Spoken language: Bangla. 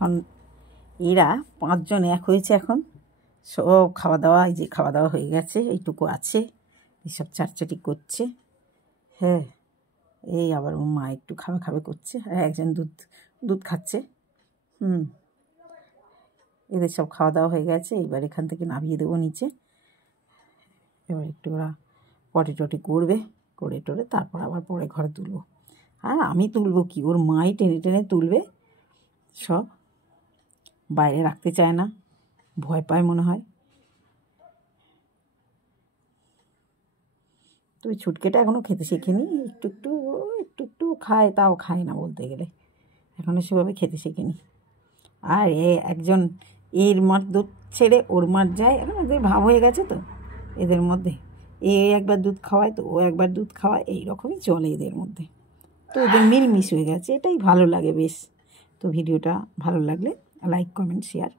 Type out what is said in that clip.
এখন এরা 5 জন এক হয়েছে। এখন সব খাওয়া দাওয়া, এই যে খাওয়া দাওয়া হয়ে গেছে, এইটুকু আছে, এইসব চাটচাটি করছে। হ্যাঁ, এই আবার ওর মা একটু খাবে খাবে করছে, আর একজন দুধ খাচ্ছে। এদের সব খাওয়া দাওয়া হয়ে গেছে। এইবার এখান থেকে নামিয়ে দেবো নিচে। এবার একটু ওরা পটি টটি করবে, করে টোরে তারপর আবার পরে ঘরে তুলবো। আর আমি তুলবো কি, ওর মাই টেনে টেনে তুলবে সব, বাইরে রাখতে চায় না, ভয় পায় মনে হয়। তো ওই ছুটকেটা এখনও খেতে শেখেনি, একটু একটু খায়, তাও খায় না বলতে গেলে, এখনও সেভাবে খেতে শেখেনি। আর একজন এর মার দুধ ছেড়ে ওর মার যায়, এখন এদের ভাব হয়ে গেছে তো এদের মধ্যে, একবার দুধ খাওয়ায় তো ও একবার দুধ খাওয়ায়, এইরকমই চলে এদের মধ্যে। তো এদের মিলমিশ হয়ে গেছে, এটাই ভালো লাগে বেশ। তো ভিডিওটা ভালো লাগলে লাইক, কমেন্ট, শেয়ার